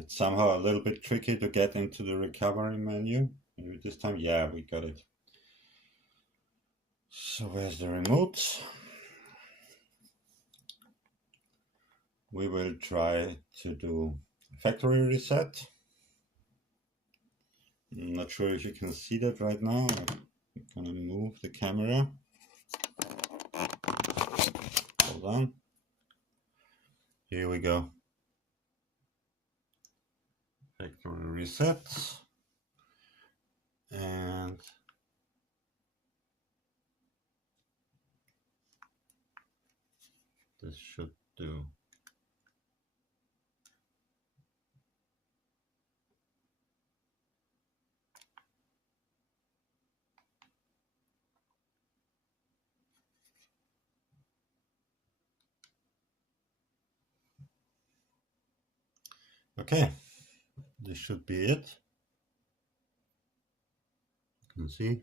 It's somehow a little bit tricky to get into the recovery menu. Maybe this time, yeah, we got it. So where's the remote? We will try to do factory reset. I'm not sure if you can see that right now. I'm gonna move the camera. Hold on. Here we go. Factory reset. And this should do. Okay, this should be it. You can see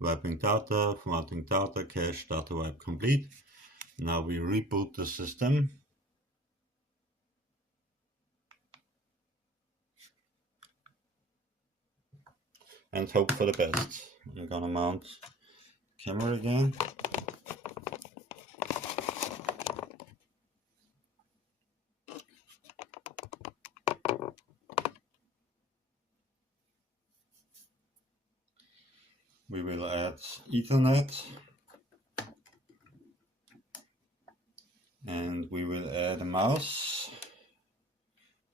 wiping data, formatting data, cache, data wipe complete. Now we reboot the system. And hope for the best. I'm gonna mount camera again. We will add Ethernet, and we will add a mouse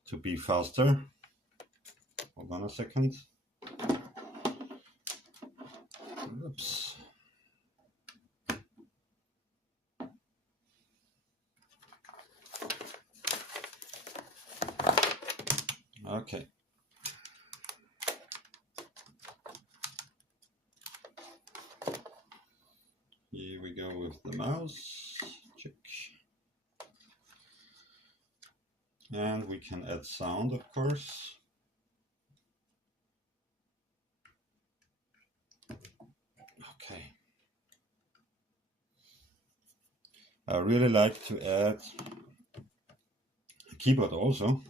to be faster. Hold on a second. Oops. Okay. Here we go with the mouse. Check. And we can add sound, of course. Okay. I really like to add a keyboard also,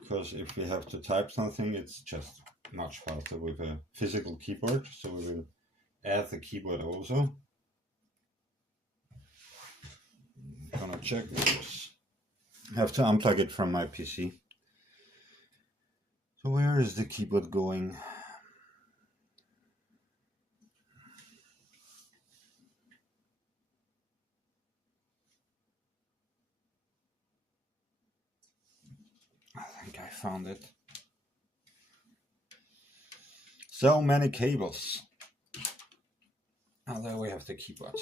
because if we have to type something, it's just much faster with a physical keyboard. So we will add the keyboard also. I'm gonna check this. I have to unplug it from my PC. So where is the keyboard going? I think I found it. So many cables. And there we have the keyboard.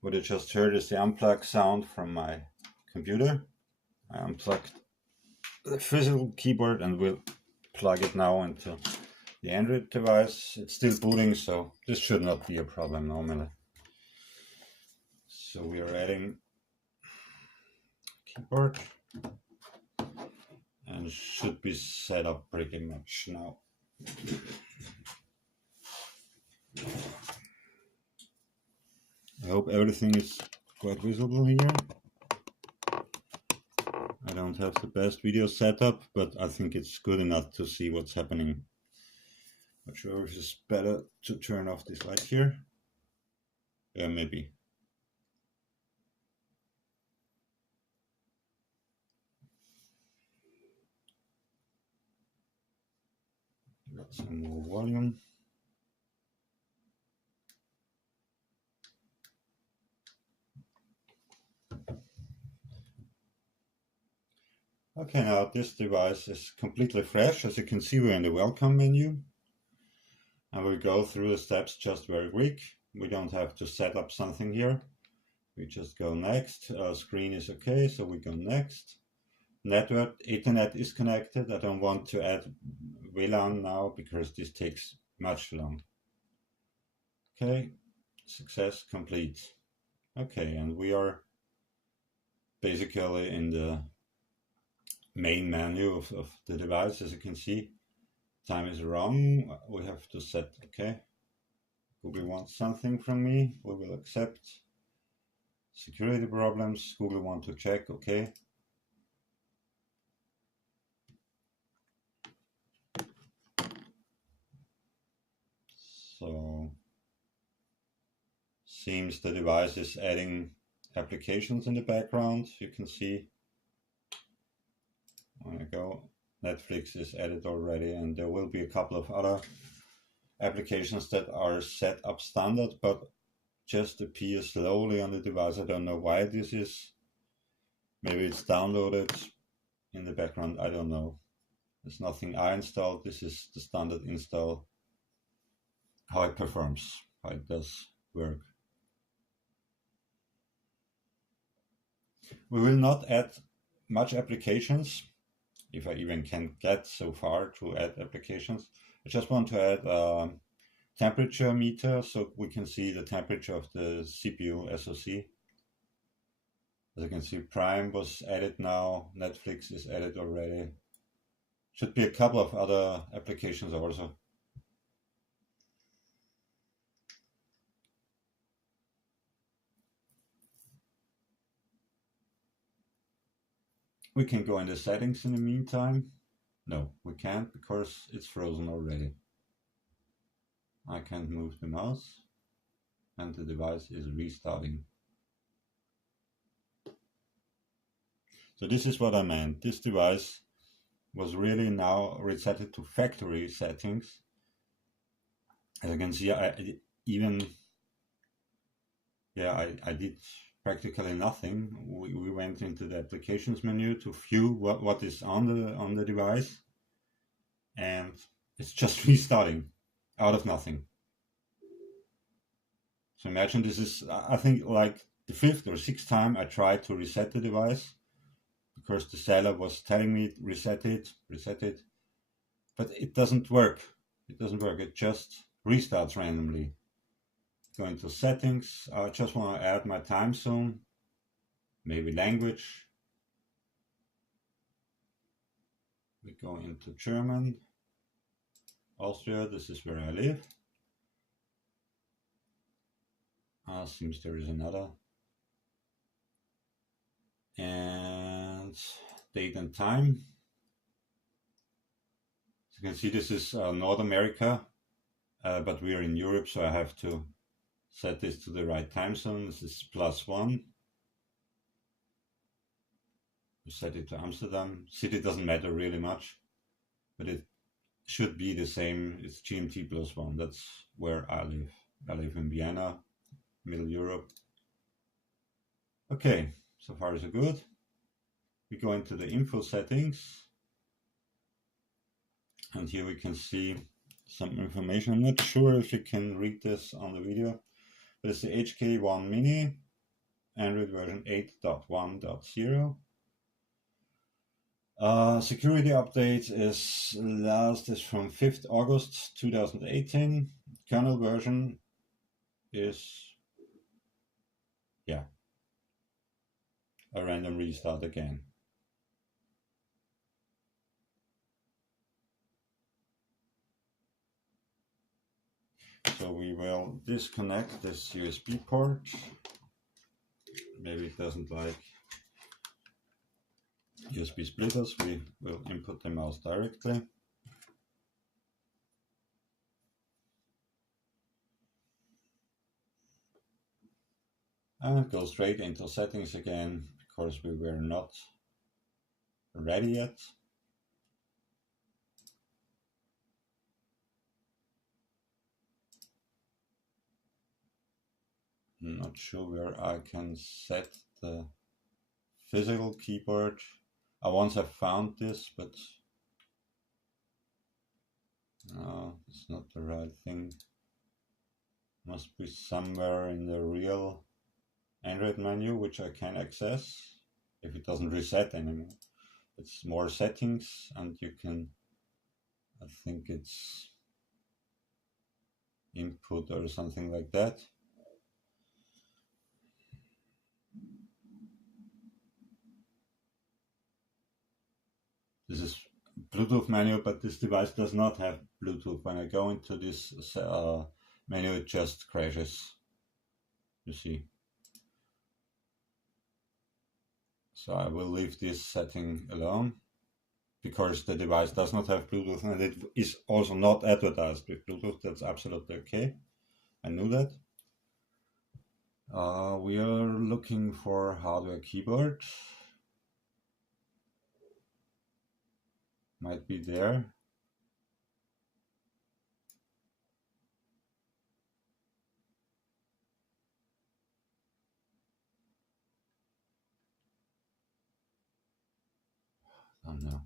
What you just heard is the unplug sound from my computer. I unplugged the physical keyboard and will plug it now into the Android device. It's still booting, so this should not be a problem normally. So we are adding keyboard and should be set up pretty much now. I hope everything is quite visible here. I don't have the best video setup, but I think it's good enough to see what's happening. Not sure if it's better to turn off this light here. Yeah, maybe. Got some more volume. Okay, now this device is completely fresh. As you can see, we're in the welcome menu. And we'll go through the steps just very quick. We don't have to set up something here. We just go next. Our screen is okay, so we go next. Network, Ethernet is connected. I don't want to add WLAN now because this takes much long. Okay, success complete. Okay, and we are basically in the main menu of the device. As you can see, time is wrong. We have to set, okay. Google wants something from me. We will accept. Security problems, Google want to check, okay. Seems the device is adding applications in the background. You can see when I go, Netflix is added already, and there will be a couple of other applications that are set up standard but just appear slowly on the device. I don't know why this is. Maybe it's downloaded in the background, I don't know. There's nothing I installed. This is the standard install, how it performs, how it does work. We will not add much applications, if I even can get so far to add applications. I just want to add a temperature meter so we can see the temperature of the CPU SoC. As you can see, Prime was added now, Netflix is added already. Should be a couple of other applications also. We can go in the settings in the meantime. No, we can't because it's frozen already. I can't move the mouse and the device is restarting. So this is what I meant. This device was really now reset to factory settings. As you can see, I did practically nothing. We went into the applications menu to view what is on the device, and it's just restarting out of nothing. So imagine this is, I think, like the 5th or 6th time I tried to reset the device, because the seller was telling me reset it, but it doesn't work. It just restarts randomly. Go into settings. I just want to add my time zone, maybe language. We go into German, Austria. This is where I live. Seems there is another. And date and time. As you can see, this is North America, but we are in Europe, so I have to set this to the right time zone. This is +1. We set it to Amsterdam. City doesn't matter really much, but it should be the same. It's GMT +1. That's where I live. I live in Vienna, Middle Europe. Okay, so far so good. We go into the info settings, and here we can see some information. I'm not sure if you can read this on the video. There's the Hk1 Mini, Android version 8.1.0. Security update is from 5th August 2018. Kernel version is, a random restart again. So we will disconnect this USB port. Maybe it doesn't like USB splitters. We will input the mouse directly. And go straight into settings again, because we were not ready yet. I'm not sure where I can set the physical keyboard. I once have found this, but no, it's not the right thing. Must be somewhere in the real Android menu, which I can access if it doesn't reset anymore. It's more settings, and you can, I think it's input or something like that. This is Bluetooth menu, but this device does not have Bluetooth. When I go into this menu, it just crashes, you see. So I will leave this setting alone, because the device does not have Bluetooth, and it is also not advertised with Bluetooth. That's absolutely okay. I knew that. We are looking for hardware keyboard. Might be there. I don't know.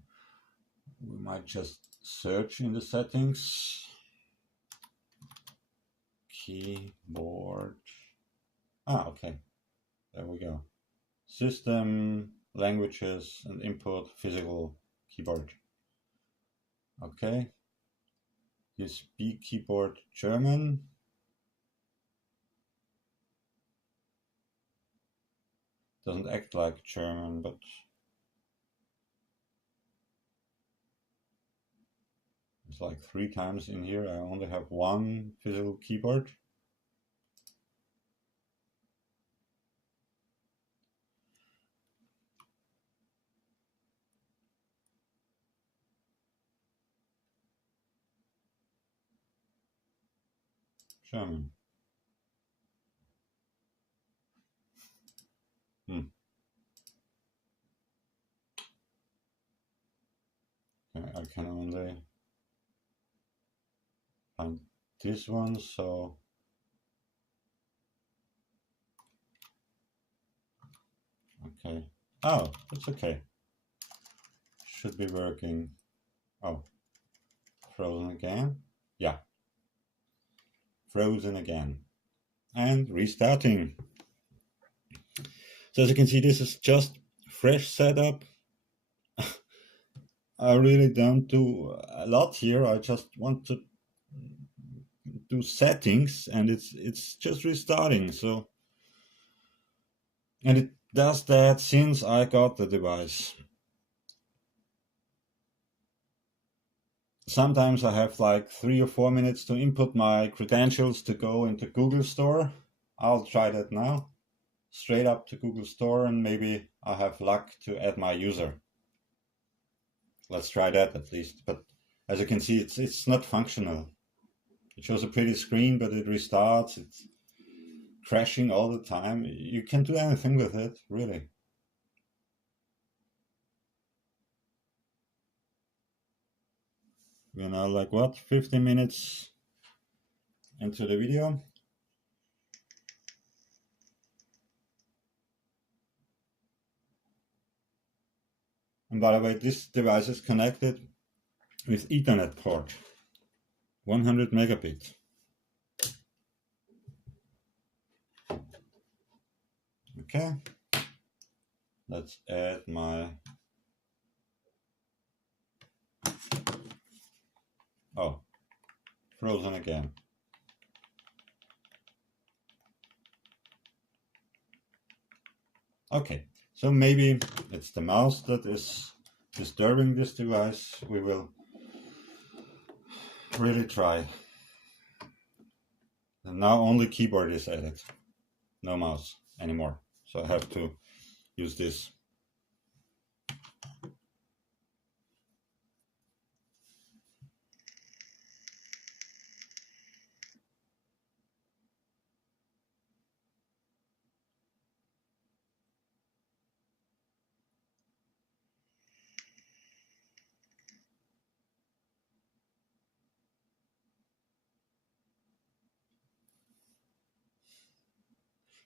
We might just search in the settings. Keyboard. Okay. There we go. System, languages, and import physical keyboard. Okay. This B keyboard German. Doesn't act like German, but it's like 3 times in here. I only have one physical keyboard. German. I can only find this one, so okay. Oh, it's okay. Should be working. Oh, frozen again. Yeah, frozen again. And restarting. So as you can see, this is just fresh setup. I really don't do a lot here. I just want to do settings, and it's just restarting. So, and it does that since I got the device. Sometimes I have like 3 or 4 minutes to input my credentials to go into Google Store. I'll try that now. Straight up to Google Store, and maybe I have luck to add my user. Let's try that at least. But as you can see, it's not functional. It shows a pretty screen, but it restarts. It's crashing all the time. You can't do anything with it, really. We're now like what, 15 minutes into the video. And by the way, this device is connected with Ethernet port, 100 megabit. Okay, let's add my, oh, frozen again. Okay, so maybe it's the mouse that is disturbing this device. We will really try. And now only keyboard is added, no mouse anymore. So I have to use this.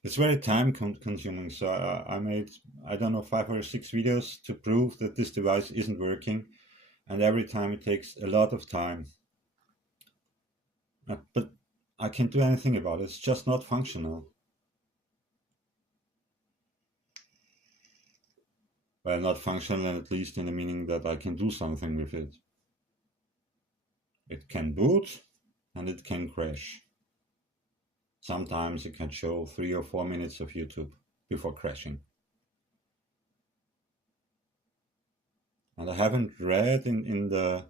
It's very time consuming, so I made, I don't know, 5 or 6 videos to prove that this device isn't working, and every time it takes a lot of time. But I can't do anything about it. It's just not functional. Well, not functional, at least in the meaning that I can do something with it. It can boot, and it can crash. Sometimes it can show 3 or 4 minutes of YouTube before crashing. And I haven't read in the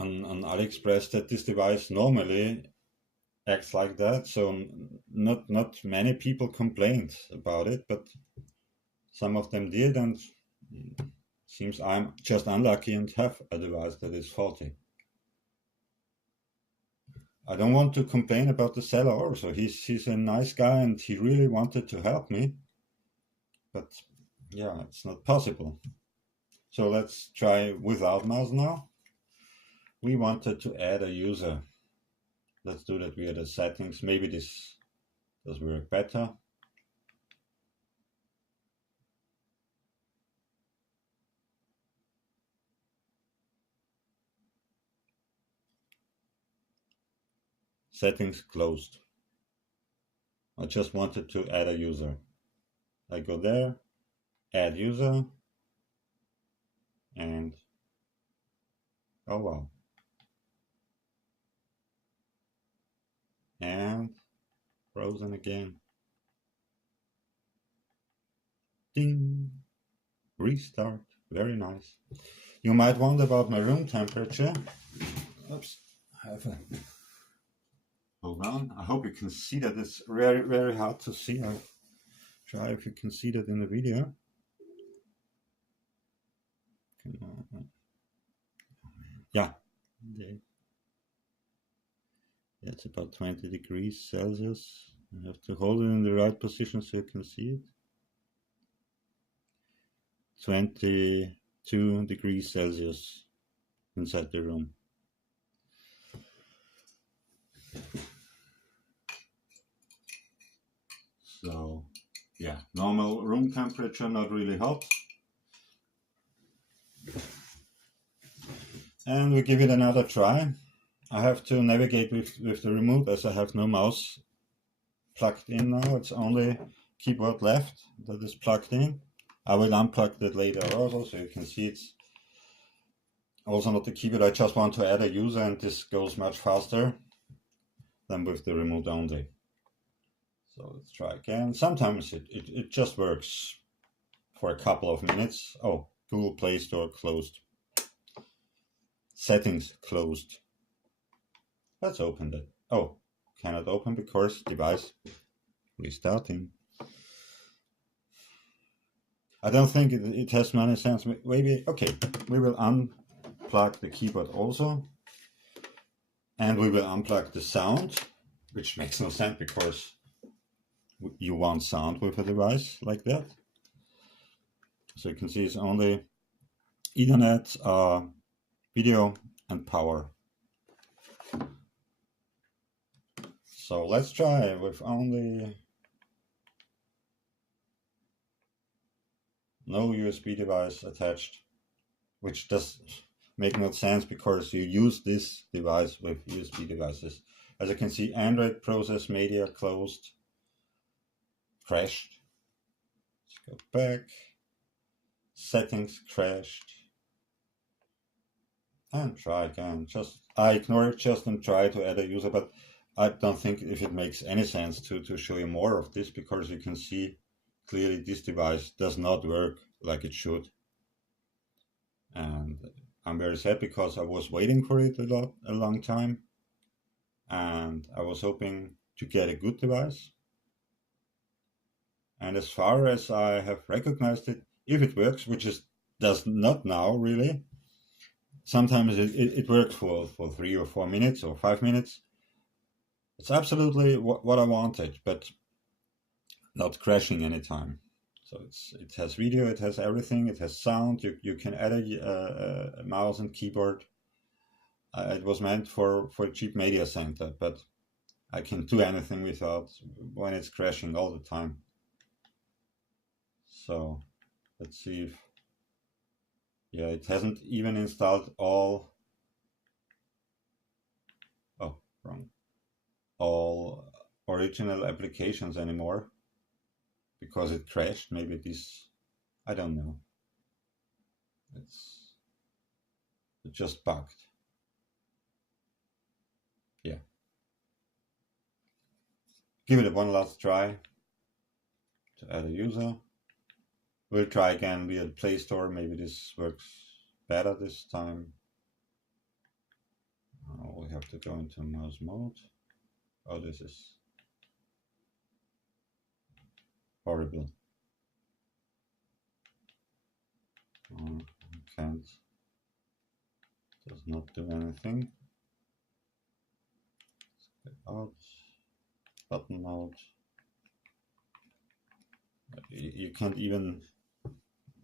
on AliExpress that this device normally acts like that, so not many people complained about it, but some of them did, and seems I'm just unlucky and have a device that is faulty. I don't want to complain about the seller also. He's a nice guy and he really wanted to help me. But yeah, it's not possible. So let's try without mouse now. We wanted to add a user. Let's do that via the settings. Maybe this does work better. Settings closed. I just wanted to add a user. I go there, add user, and oh wow. And frozen again. Ding. Restart. Very nice. You might wonder about my room temperature. Oops. I have a... Hold on. I hope you can see that. It's very, very hard to see. I'll try if you can see that in the video. Yeah. It's about 20 degrees Celsius. You have to hold it in the right position so you can see it. 22 degrees Celsius inside the room. So yeah, normal room temperature, not really hot. And we give it another try. I have to navigate with the remote as I have no mouse plugged in now. It's only keyboard left that is plugged in. I will unplug that later also, so you can see it's also not the keyboard. I just want to add a user and this goes much faster than with the remote only. So let's try again. Sometimes it just works for a couple of minutes. Oh, Google Play Store closed. Settings closed. Let's open that. Oh, cannot open because device restarting. I don't think it has many sense. Maybe, okay, we will unplug the keyboard also. And we will unplug the sound, which makes no sense because you want sound with a device like that. So you can see it's only Ethernet, video and power. So let's try with only no USB device attached, which does make no sense because you use this device with USB devices. As you can see, Android process media closed, crashed. Let's go back. Settings crashed. And try again. I ignore it just and try to add a user, but I don't think if it makes any sense to show you more of this because you can see clearly this device does not work like it should. And I'm very sad because I was waiting for it a long time and I was hoping to get a good device. And as far as I have recognized it, if it works, which it does not now really, sometimes it works for 3 or 4 minutes or 5 minutes. It's absolutely what I wanted, but not crashing anytime. So it has video, it has everything, it has sound. You can add a mouse and keyboard. It was meant for a cheap media center, but I can do anything without when it's crashing all the time. So let's see if, yeah, it hasn't even installed all, oh, wrong, all original applications anymore because it crashed. Maybe this, I don't know. It just bugged. Yeah. Give it one last try to add a user. We'll try again via the Play Store. Maybe this works better this time. We have to go into mouse mode. Oh, this is horrible. Can't. Does not do anything. Out, button out. You can't even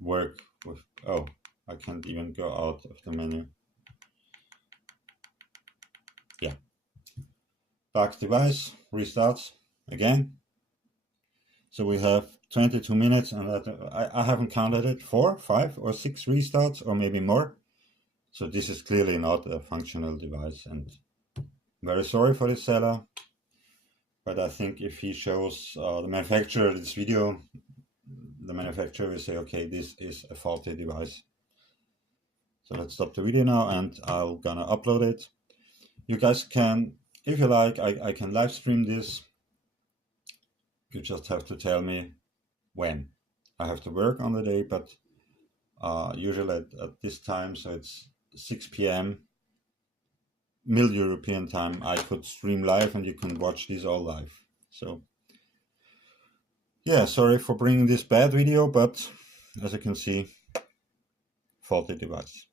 work with, oh, I can't even go out of the menu. Yeah. Back device, restarts again. So we have 22 minutes, and I haven't counted it, 4, 5, or 6 restarts, or maybe more. So this is clearly not a functional device, and very sorry for this seller. But I think if he shows the manufacturer this video, the manufacturer will say, okay, this is a faulty device. So let's stop the video now, and I'm gonna upload it. You guys can, if you like, I can live stream this. You just have to tell me when. I have to work on the day, but usually at this time, so it's 6 p.m. Middle European time, I could stream live and you can watch these all live. So yeah, sorry for bringing this bad video, but as you can see, faulty device.